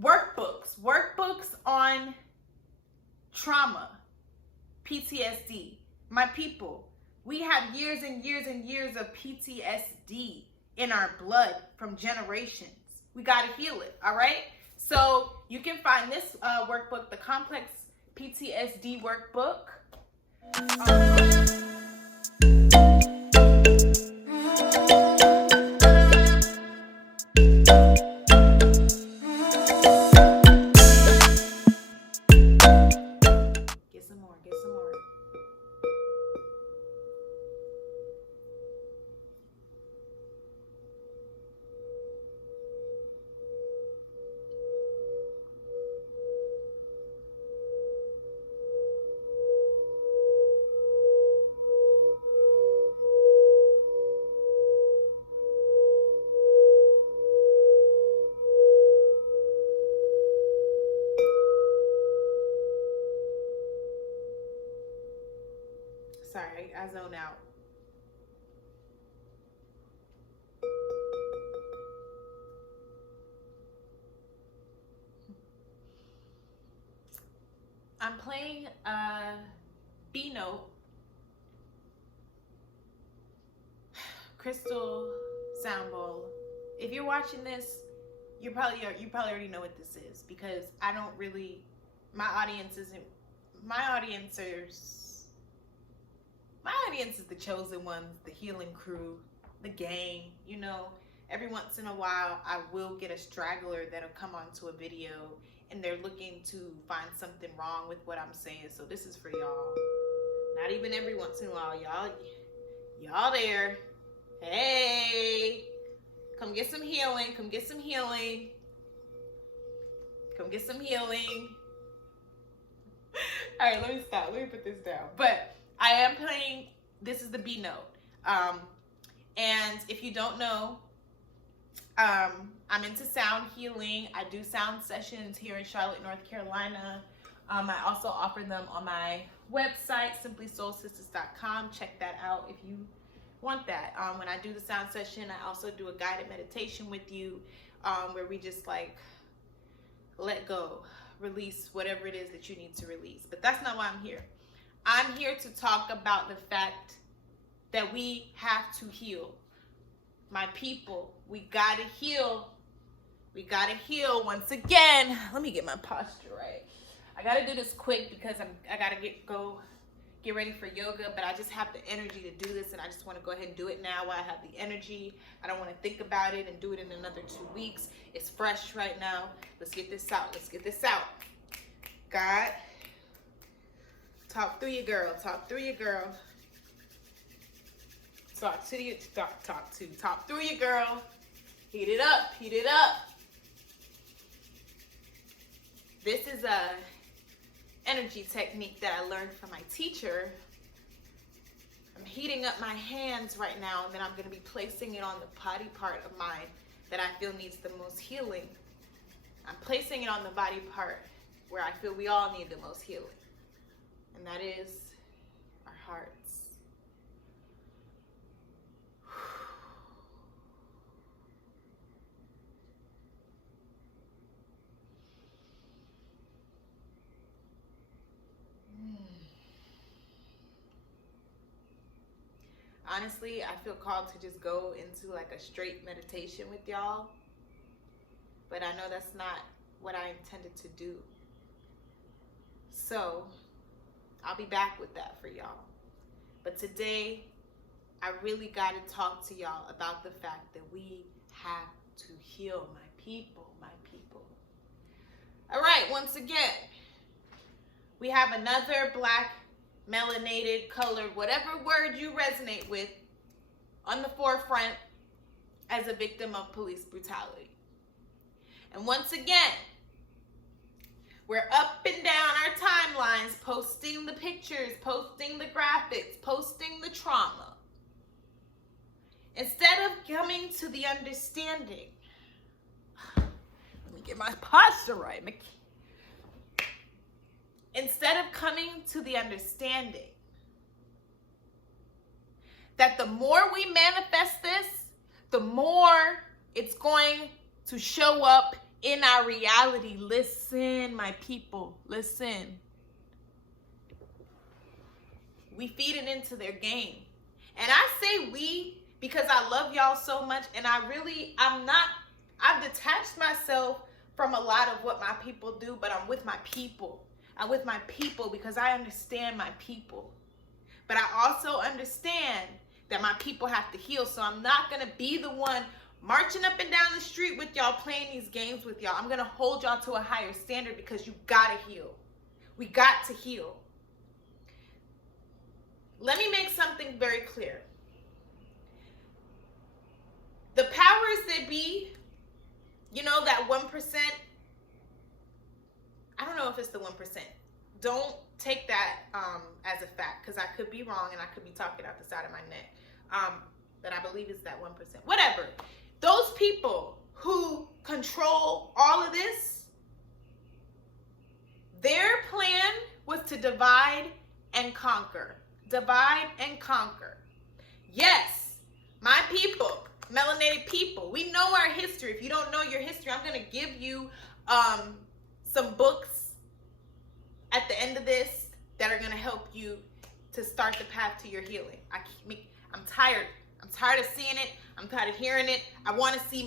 workbooks on trauma, PTSD. My people, we have years and years and years of PTSD in our blood from generations. We got to heal it, all right? So you can find this workbook, the Complex PTSD Workbook. Get some more. Sorry, I zone out. I'm playing B note, Crystal Sound Bowl. If you're watching this, you probably already know what this is, because I don't really, my audience is the chosen ones, the healing crew, the gang. You know, every once in a while I will get a straggler that'll come onto a video and they're looking to find something wrong with what I'm saying. So this is for y'all. Not even every once in a while, y'all there. Hey, come get some healing. Come get some healing. All right, let me stop. Let me put this down. But I am playing, this is the B note. And if you don't know, I'm into sound healing. I do sound sessions here in Charlotte, North Carolina. I also offer them on my website, simplysoulsisters.com. Check that out if you want that. When I do the sound session, I also do a guided meditation with you, where we just like let go, release whatever it is that you need to release. But that's not why I'm here. I'm here to talk about the fact that we have to heal. My people, we gotta heal. We gotta heal once again. Let me get my posture right. I gotta do this quick because I gotta get ready for yoga, but I just have the energy to do this, and I just want to go ahead and do it now while I have the energy. I don't want to think about it and do it in another 2 weeks. It's fresh right now. Let's get this out. God, talk through you, girl. Talk through you, girl. Talk through you, girl. Heat it up. This is a energy technique that I learned from my teacher. I'm heating up my hands right now, and then I'm going to be placing it on the body part of mine that I feel needs the most healing. I'm placing it on the body part where I feel we all need the most healing, and that is our hearts. Honestly, I feel called to just go into like a straight meditation with y'all, but I know that's not what I intended to do. So I'll be back with that for y'all. But today, I really got to talk to y'all about the fact that we have to heal, my people. All right, once again, we have another Black, melanated, colored, whatever word you resonate with, on the forefront as a victim of police brutality. And once again, we're up and down our timelines, posting the pictures, posting the graphics, posting the trauma. Instead of coming to the understanding, let me get my posture right. Instead of coming to the understanding that the more we manifest this, the more it's going to show up in our reality. Listen, my people, listen. We feed it into their game. And I say we because I love y'all so much, and I've detached myself from a lot of what my people do, but I'm with my people. I'm with my people because I understand my people. But I also understand that my people have to heal, so I'm not going to be the one marching up and down the street with y'all, playing these games with y'all. I'm going to hold y'all to a higher standard because you got to heal. We got to heal. Let me make something very clear. The powers that be, you know, that 1%, I don't know if it's the 1%. Don't take that as a fact, because I could be wrong and I could be talking out the side of my neck. But I believe it's that 1%. Whatever. Those people who control all of this, their plan was to divide and conquer. Divide and conquer. Yes, my people, melanated people, we know our history. If you don't know your history, I'm going to give you some books at the end of this that are going to help you to start the path to your healing. I'm tired. I'm tired of seeing it. I'm tired of hearing it. I want to see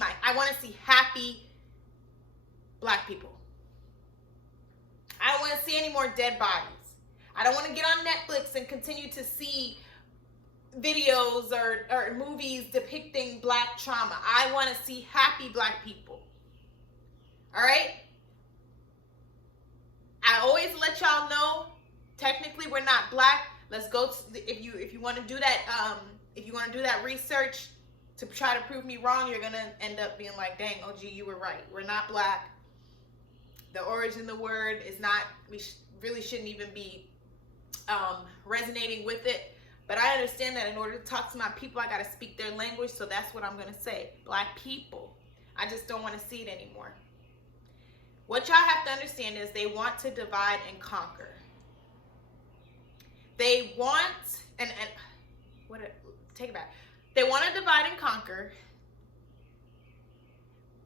happy Black people. I don't want to see any more dead bodies. I don't want to get on Netflix and continue to see videos or movies depicting Black trauma. I want to see happy Black people. All right? I always let y'all know, technically we're not Black. Let's go to, if you want to do that research to try to prove me wrong, you're going to end up being like, dang, OG, you were right. We're not Black. The origin of the word is not, we really shouldn't even be resonating with it. But I understand that in order to talk to my people, I got to speak their language. So that's what I'm going to say. Black people. I just don't want to see it anymore. What y'all have to understand is they want to divide and conquer. They want, take it back. They want to divide and conquer.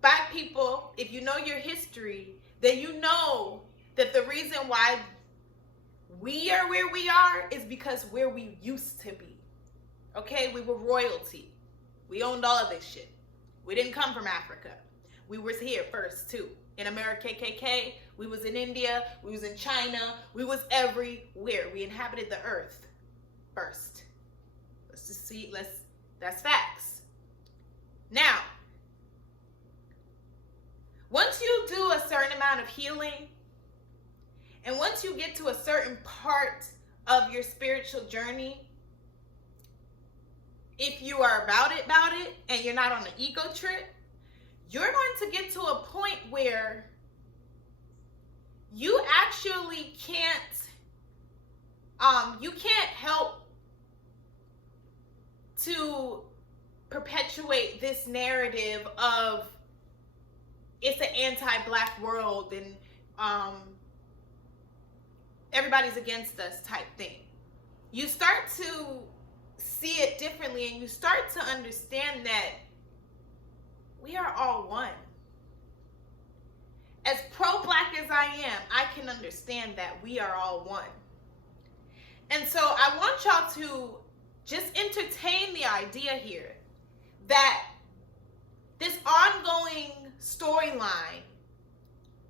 Black people, if you know your history, then you know that the reason why we are where we are is because where we used to be. Okay? We were royalty. We owned all of this shit. We didn't come from Africa. We was here first too. In America KKK, we was in India, we was in China, we was everywhere. We inhabited the earth first. Let's just see, that's facts. Now, once you do a certain amount of healing, and once you get to a certain part of your spiritual journey, if you are about it, and you're not on an ego trip, you're going to get to a point where you actually can't help to perpetuate this narrative of it's an anti-Black world and everybody's against us type thing. You start to see it differently, and you start to understand that we are all one. As pro-Black as I am, I can understand that we are all one. And so I want y'all to just entertain the idea here that this ongoing storyline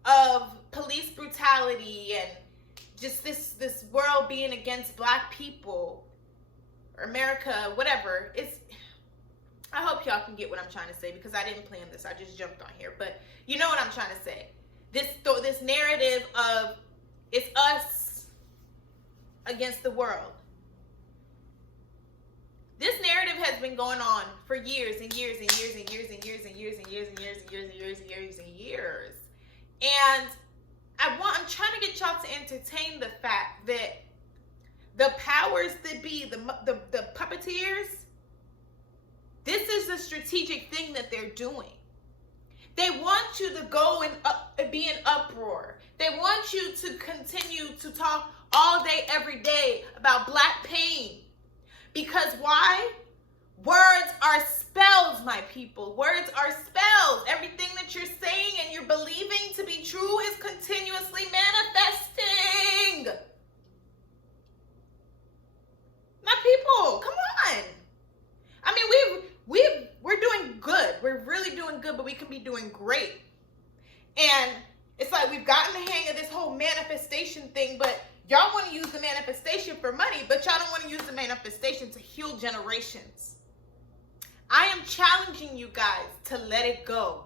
of police brutality and just this world being against Black people, or America, whatever, I hope y'all can get what I'm trying to say, because I didn't plan this. I just jumped on here. But you know what I'm trying to say. This narrative of it's us against the world. This narrative has been going on for years and years and years and years and years and years and years and years and years and years and years and years. And I'm trying to get y'all to entertain the fact that the powers that be, the puppeteers, this is a strategic thing that they're doing. They want you to go and be in uproar. They want you to continue to talk all day, every day about Black pain. Because why? Words are spells, my people. Words are spells. Everything that you're saying and you're believing And it's like we've gotten the hang of this whole manifestation thing, but y'all want to use the manifestation for money, but y'all don't want to use the manifestation to heal generations. I am challenging you guys to let it go.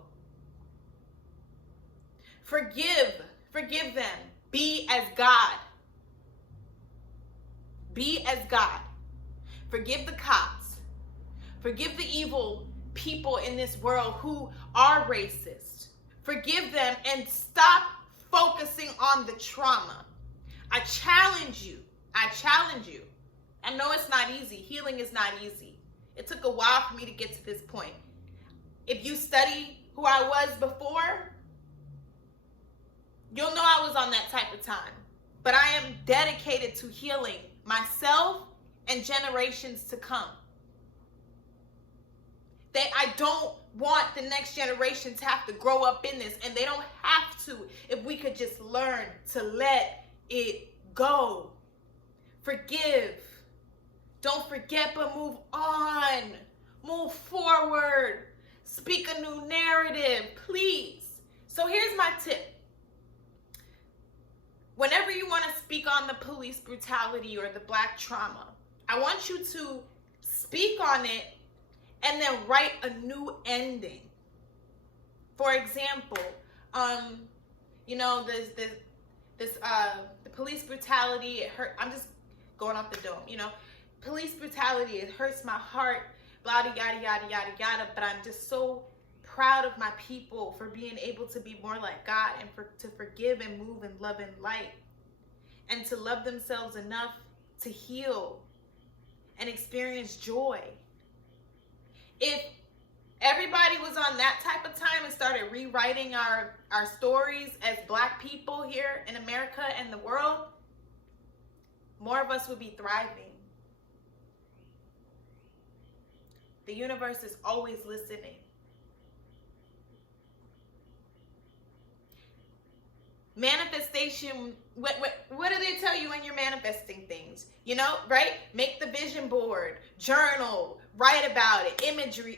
Forgive them. Be as God. Be as God. Forgive the cops. Forgive the evil people in this world who are racist. Forgive them and stop focusing on the trauma. I challenge you. I know it's not easy. Healing is not easy. It took a while for me to get to this point. If you study who I was before, you'll know I was on that type of time. But I am dedicated to healing myself and generations to come. I don't want the next generation to have to grow up in this, and they don't have to if we could just learn to let it go. Forgive. Don't forget, but move on. Move forward. Speak a new narrative, please. So here's my tip. Whenever you want to speak on the police brutality or the Black trauma, I want you to speak on it and then write a new ending. For example, the police brutality, it hurt. I'm just going off the dome, police brutality, it hurts my heart, blah, yada, yada, yada, yada, but I'm just so proud of my people for being able to be more like God and to forgive and move in love and light and to love themselves enough to heal and experience joy. If everybody was on that type of time and started rewriting our stories as Black people here in America and the world, more of us would be thriving. The universe is always listening. Manifestation, what do they tell you when you're manifesting things? Right? Make the vision board, journal, write about it, imagery,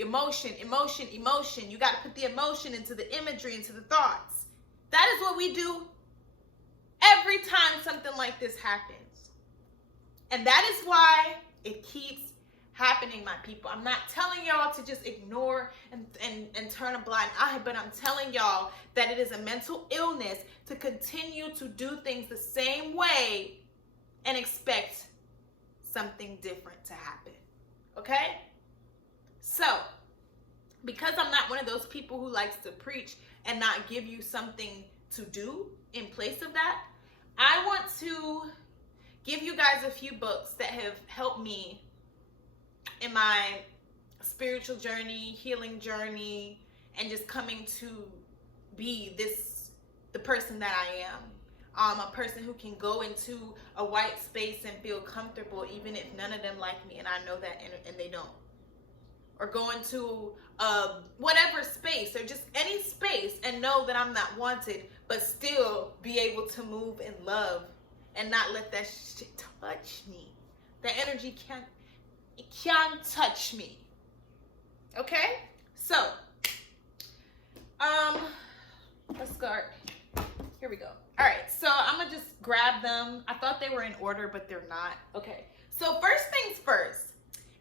emotion. You got to put the emotion into the imagery, into the thoughts. That is what we do every time something like this happens. And that is why it keeps happening, my people. I'm not telling y'all to just ignore and turn a blind eye, but I'm telling y'all that it is a mental illness to continue to do things the same way and expect something different to happen. Okay? So, because I'm not one of those people who likes to preach and not give you something to do in place of that, I want to give you guys a few books that have helped me in my spiritual journey, healing journey, and just coming to be the person that I am. A person who can go into a white space and feel comfortable even if none of them like me, and I know that, and they don't. Or go into whatever space, or just any space, and know that I'm not wanted, but still be able to move in love and not let that shit touch me. The energy can't touch me. Okay? So, let's start. Here we go. All right, so I'm gonna just grab them. I thought they were in order, but they're not. Okay, so first things first.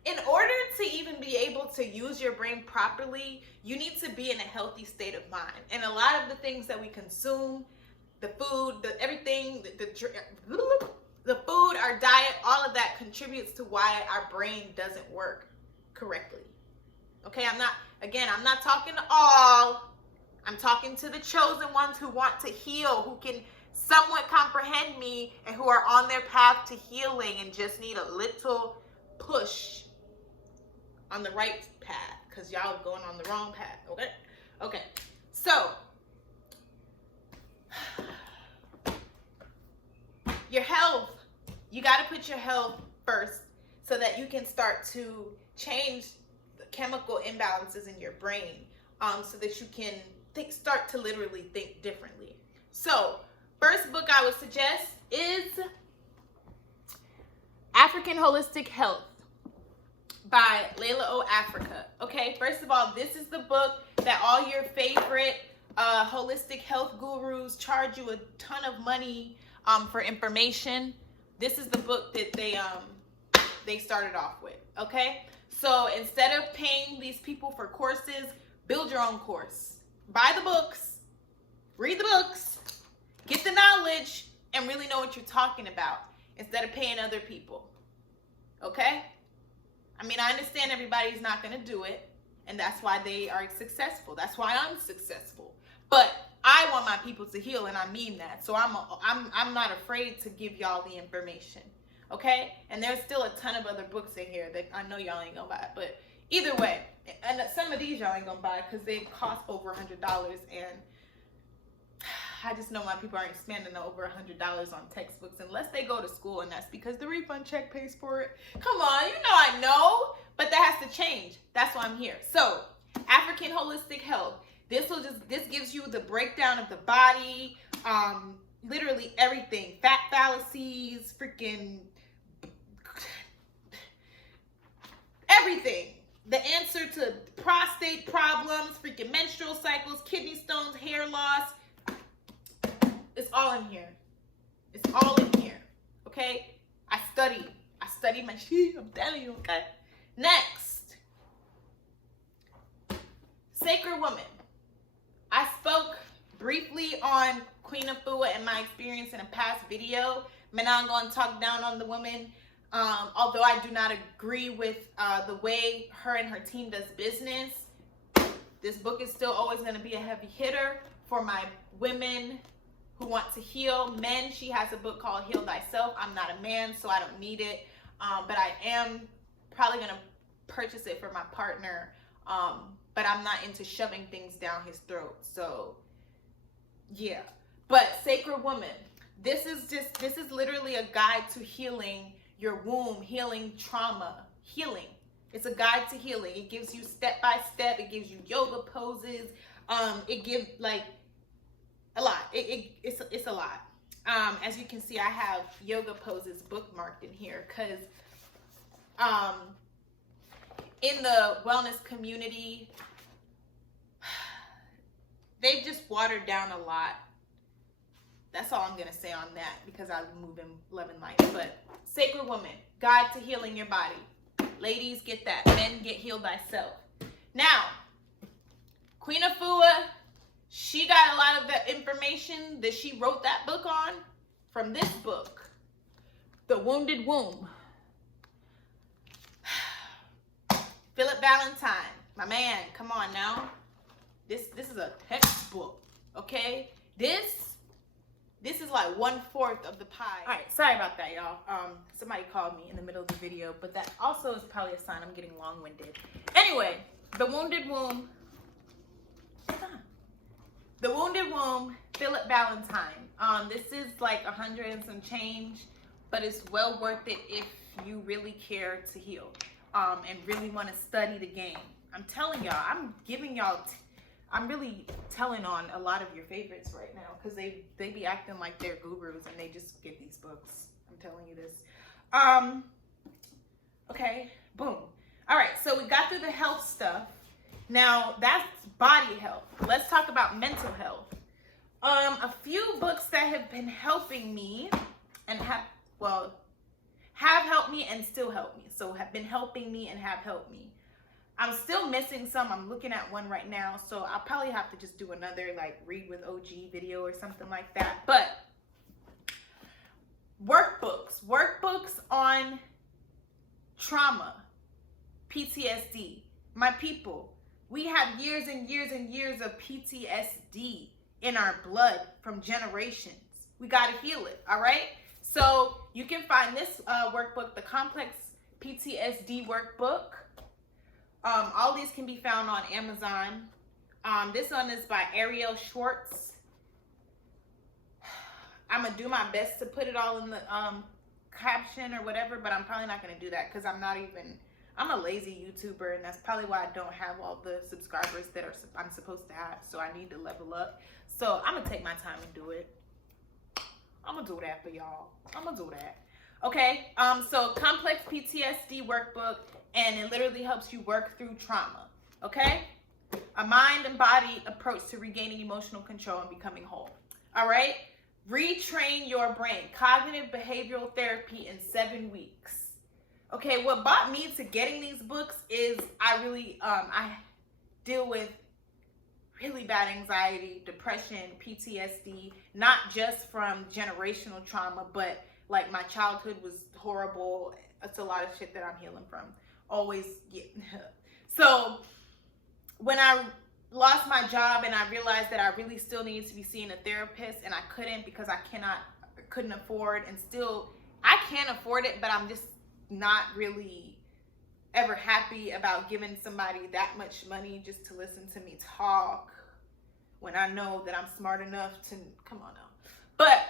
In order to even be able to use your brain properly, you need to be in a healthy state of mind. And a lot of the things that we consume, the food, everything, the food, our diet, all of that contributes to why our brain doesn't work correctly. Okay, I'm not talking to all. I'm talking to the chosen ones who want to heal, who can somewhat comprehend me, and who are on their path to healing and just need a little push on the right path, because y'all are going on the wrong path. Okay, so your health, you got to put your health first so that you can start to change the chemical imbalances in your brain, so that you can start to literally think differently. So first book I would suggest is African Holistic Health by Layla O. Africa. Okay, first of all, this is the book that all your favorite holistic health gurus charge you a ton of money for information, this is the book that they started off with. Okay, so instead of paying these people for courses, build your own course. Buy the books, read the books, get the knowledge, and really know what you're talking about instead of paying other people. Okay? I mean, I understand everybody's not going to do it, and that's why they are successful. That's why I'm successful. But I want my people to heal, and I mean that. So I'm not afraid to give y'all the information. Okay? And there's still a ton of other books in here that I know y'all ain't gonna buy. But either way, and some of these y'all ain't gonna buy because they cost over $100, and I just know my people aren't spending over $100 on textbooks unless they go to school, and that's because the refund check pays for it. Come on, you know I know, but that has to change. That's why I'm here. So, African Holistic Health. This gives you the breakdown of the body, literally everything. Fat fallacies, freaking everything. The answer to prostate problems, freaking menstrual cycles, kidney stones, hair loss. It's all in here. It's all in here. Okay? I study my shit. I'm telling you, okay? Next. Sacred Woman. I spoke briefly on Queen Afua and my experience in a past video. I'm not going to talk down on the woman. Although I do not agree with the way her and her team does business, this book is still always going to be a heavy hitter for my women who want to heal. Men, she has a book called Heal Thyself. I'm not a man, so I don't need it. But I am probably going to purchase it for my partner. But I'm not into shoving things down his throat. So, yeah. But Sacred Woman, this is literally a guide to healing your womb, healing trauma, healing. It's a guide to healing. It gives you step by step. It gives you yoga poses. It gives like a lot. It's a lot. As you can see, I have yoga poses bookmarked in here because in the wellness community, they've just watered down a lot. That's all I'm going to say on that because I move in love and light. But Sacred Woman, Guide to Healing Your Body. Ladies, get that. Men, get Healed Thyself. Now, Queen Afua, she got a lot of the information that she wrote that book on from this book, The Wounded Womb. Philip Valentine, my man, come on now. This is a textbook, okay? This is like 1/4 of the pie. All right, sorry about that, y'all. Somebody called me in the middle of the video, but that also is probably a sign I'm getting long-winded. Anyway, The Wounded Womb. The Wounded Womb, Philip Valentine. This is like 100 and some change, but it's well worth it if you really care to heal and really want to study the game. I'm telling y'all, I'm giving y'all, I'm really telling on a lot of your favorites right now because they be acting like they're gurus and they just get these books. I'm telling you this. Okay, boom. All right, so we got through the health stuff. Now that's body health. Let's talk about mental health. A few books that have been helping me and have helped me and still help me. So have been helping me and have helped me. I'm still missing some. I'm looking at one right now. So I'll probably have to just do another like read with OG video or something like that. But workbooks on trauma, PTSD. My people, we have years and years and years of PTSD in our blood from generations. We got to heal it, all right? So you can find this workbook, the Complex PTSD Workbook. All these can be found on Amazon. This one is by Ariel Schwartz. I'm going to do my best to put it all in the caption or whatever, but I'm probably not going to do that because I'm a lazy YouTuber, and that's probably why I don't have all the subscribers that I'm supposed to have. So I need to level up. So I'm going to take my time and do it. I'm going to do that for y'all. I'm going to do that. Okay. So Complex PTSD Workbook, and it literally helps you work through trauma. Okay. A mind and body approach to regaining emotional control and becoming whole. All right? Retrain your brain. Cognitive behavioral therapy in 7 weeks. Okay, what brought me to getting these books is I deal with really bad anxiety, depression, PTSD, not just from generational trauma, but like my childhood was horrible. It's a lot of shit that I'm healing from. Always get. So when I lost my job and I realized that I really still needed to be seeing a therapist, and I couldn't because I couldn't afford, and still I can't afford it, but I'm just not really ever happy about giving somebody that much money just to listen to me talk when I know that I'm smart enough to, come on now. But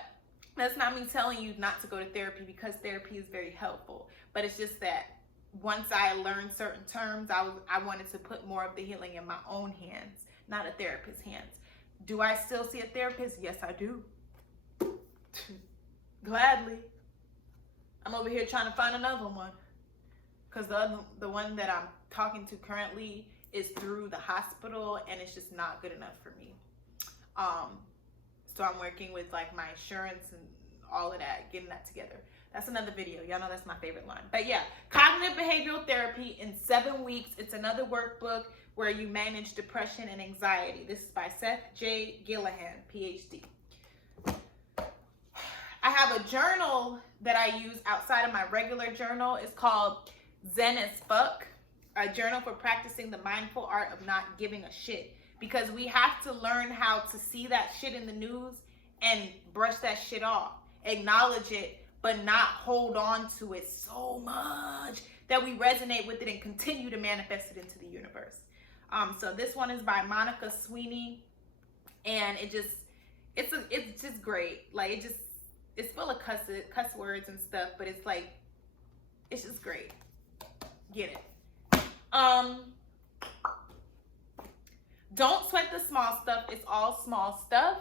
that's not me telling you not to go to therapy, because therapy is very helpful. But it's just that once I learned certain terms, I wanted to put more of the healing in my own hands, not a therapist's hands. Do I still see a therapist? Yes, I do. Gladly. I'm over here trying to find another one, because the one that I'm talking to currently is through the hospital, and it's just not good enough for me. So I'm working with like my insurance and all of that, getting that together. That's another video. Y'all know that's my favorite line. But yeah, cognitive behavioral therapy in 7 weeks. It's another workbook where you manage depression and anxiety. This is by Seth J. Gillihan, PhD. I have a journal that I use outside of my regular journal. It's called Zen as Fuck, a journal for practicing the mindful art of not giving a shit. Because we have to learn how to see that shit in the news and brush that shit off. Acknowledge it, but not hold on to it so much that we resonate with it and continue to manifest it into the universe. So this one is by Monica Sweeney, and it's just great. Like it's full of cuss words and stuff, but it's just great. Get it. Don't Sweat the Small Stuff. It's All Small Stuff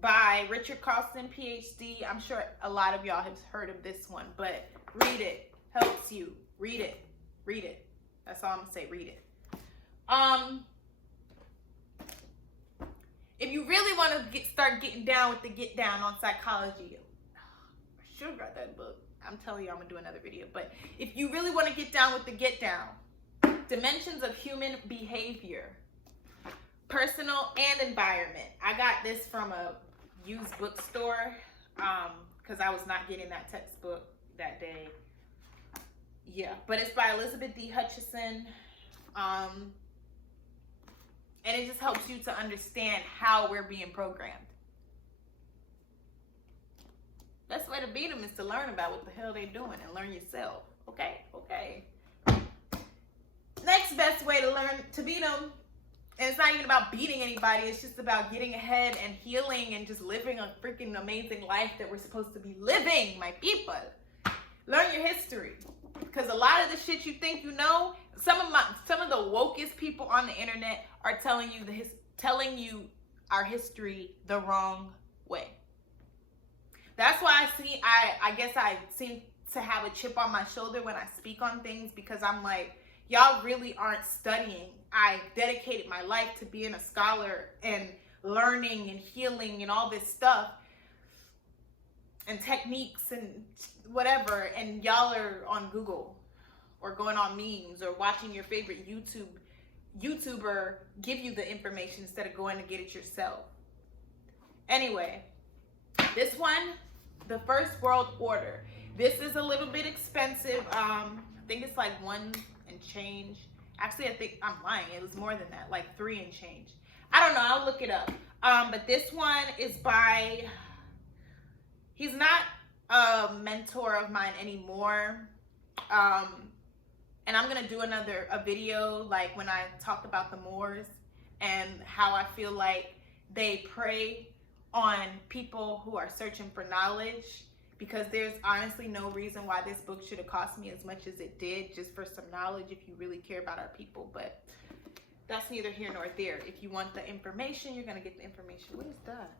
by Richard Carlson, PhD. I'm sure a lot of y'all have heard of this one, but read it. Helps you. Read it. Read it. That's all I'm gonna say. Read it. If you really want to start getting down with the get down on psychology, I should have got that book. I'm telling you, I'm gonna do another video. But if you really want to get down with the get down, Dimensions of Human Behavior, Personal and Environment. I got this from a used bookstore because I was not getting that textbook that day. Yeah, but it's by Elizabeth D. Hutchison. And it just helps you to understand how we're being programmed. Best way to beat them is to learn about what the hell they're doing and learn yourself. Okay? Okay. Next best way to learn to beat them, and it's not even about beating anybody, it's just about getting ahead and healing and just living a freaking amazing life that we're supposed to be living, my people. Learn your history. Because a lot of the shit you think you know, some of the wokest people on the internet are telling you our history the wrong way. That's why I guess I seem to have a chip on my shoulder when I speak on things, because I'm like, y'all really aren't studying. I dedicated my life to being a scholar and learning and healing and all this stuff and techniques and whatever, and y'all are on Google or going on memes or watching your favorite YouTuber give you the information instead of going to get it yourself. Anyway, this one, The First World Order. This is a little bit expensive. I think it's like $1 and change. Actually, I think I'm lying. It was more than that, like $3 and change. I don't know. I'll look it up. But this one is by, he's not a mentor of mine anymore. And I'm going to do a video like when I talk about the Moors and how I feel like they prey on people who are searching for knowledge, because there's honestly no reason why this book should have cost me as much as it did, just for some knowledge if you really care about our people. But that's neither here nor there. If you want the information, you're going to get the information. What is that?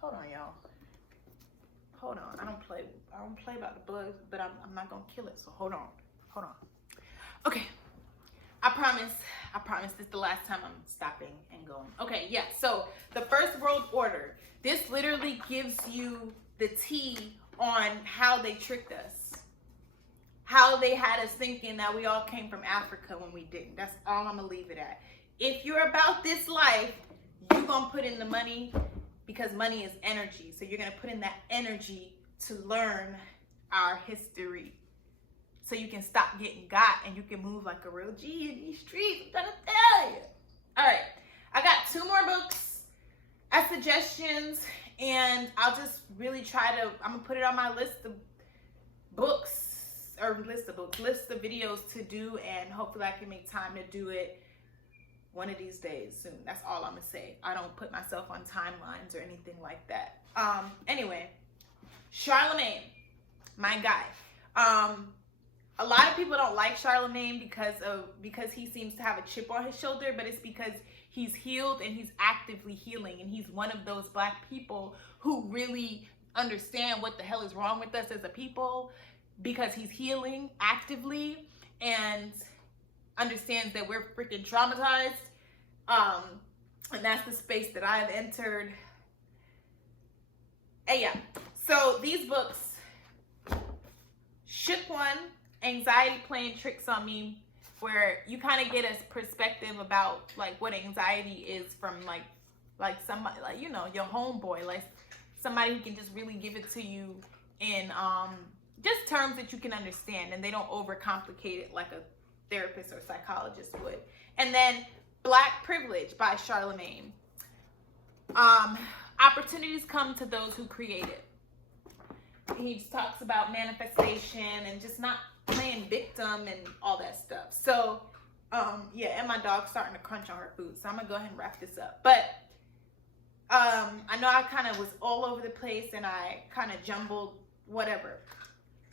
Hold on, y'all. Hold on. I don't play about the bugs, but I'm not going to kill it. So hold on. Okay. I promise this is the last time I'm stopping and going. Okay, yeah, so the First World Order. This literally gives you the tea on how they tricked us. How they had us thinking that we all came from Africa when we didn't. That's all I'm gonna leave it at. If you're about this life, you're gonna put in the money because money is energy. So you're gonna put in that energy to learn our history. So you can stop getting got and you can move like a real G in these streets. I'm trying to tell you. All right, I got 2 more books as suggestions, and I'll just really try to, I'm gonna put it on my list of books, or list of videos to do, and hopefully I can make time to do it one of these days soon. That's all I'm gonna say. I don't put myself on timelines or anything like that. Anyway, Charlemagne, my guy. A lot of people don't like Charlemagne because he seems to have a chip on his shoulder, but it's because he's healed and he's actively healing, and he's one of those Black people who really understand what the hell is wrong with us as a people, because he's healing actively and understands that we're freaking traumatized. And that's the space that I've entered. And yeah, so these books, Shook One, Anxiety Playing Tricks on Me, where you kind of get a perspective about like what anxiety is from like somebody, like, you know, your homeboy, like somebody who can just really give it to you in just terms that you can understand, and they don't overcomplicate it like a therapist or psychologist would. And then Black Privilege by Charlemagne. Opportunities come to those who create it. He just talks about manifestation and just not playing victim and all that stuff. So, yeah, and my dog's starting to crunch on her food, so I'm gonna go ahead and wrap this up. But I know I kind of was all over the place and I kind of jumbled whatever.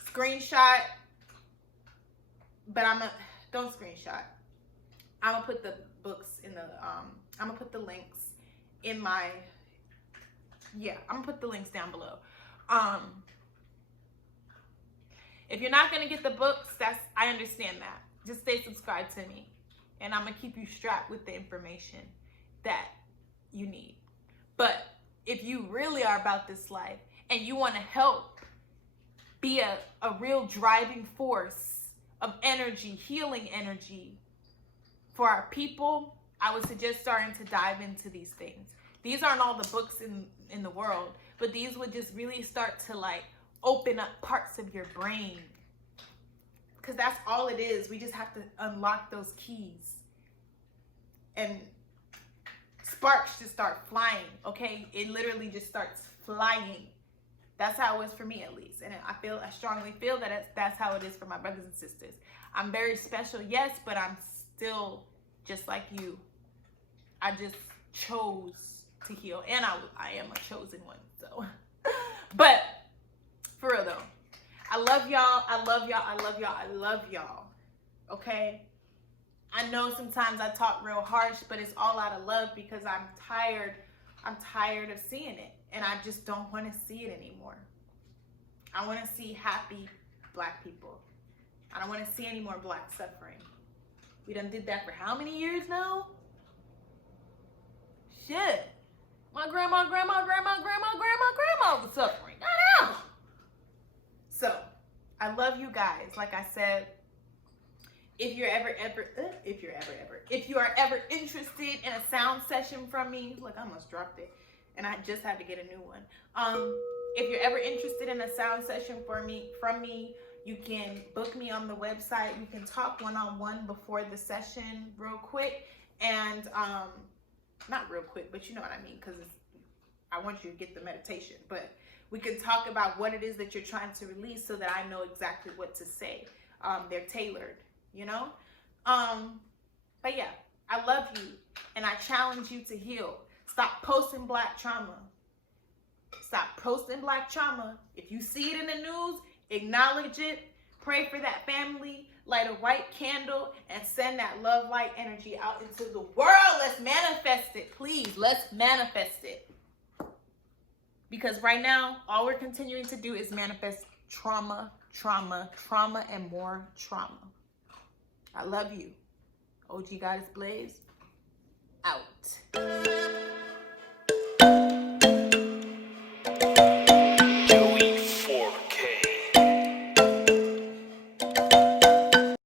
Screenshot, but don't screenshot. I'm gonna put the books in the, I'm gonna put the links in my, yeah, I'm gonna put the links down below. If you're not gonna get the books, I understand that. Just stay subscribed to me, and I'm gonna keep you strapped with the information that you need. But if you really are about this life and you want to help be a real driving force of energy, healing energy for our people, I would suggest starting to dive into these things. These aren't all the books in the world, but these would just really start to like open up parts of your brain, because that's all it is. We just have to unlock those keys and sparks just start flying. Okay, it literally just starts flying. That's how it was for me, at least, and I strongly feel that that's how it is for my brothers and sisters. I'm very special, yes, but I'm still just like you. I just chose to heal, and I am a chosen one. So, but for real though, I love y'all. I love y'all. I love y'all. I love y'all. Okay. I know sometimes I talk real harsh, but it's all out of love because I'm tired. I'm tired of seeing it, and I just don't want to see it anymore. I want to see happy Black people. I don't want to see any more Black suffering. We done did that for how many years now? Shit. My grandma was suffering. I know. So, I love you guys. Like I said, if you are ever interested in a sound session from me, look, I almost dropped it, and I just had to get a new one. If you're ever interested in a sound session from me, you can book me on the website. We can talk one-on-one before the session real quick, and not real quick, but you know what I mean, because I want you to get the meditation. But we can talk about what it is that you're trying to release so that I know exactly what to say. They're tailored, you know? But yeah, I love you, and I challenge you to heal. Stop posting Black trauma. Stop posting Black trauma. If you see it in the news, acknowledge it. Pray for that family. Light a white candle and send that love light energy out into the world. Let's manifest it, please. Let's manifest it. Because right now, all we're continuing to do is manifest trauma, trauma, trauma, and more trauma. I love you. OG Goddess Blaze, out.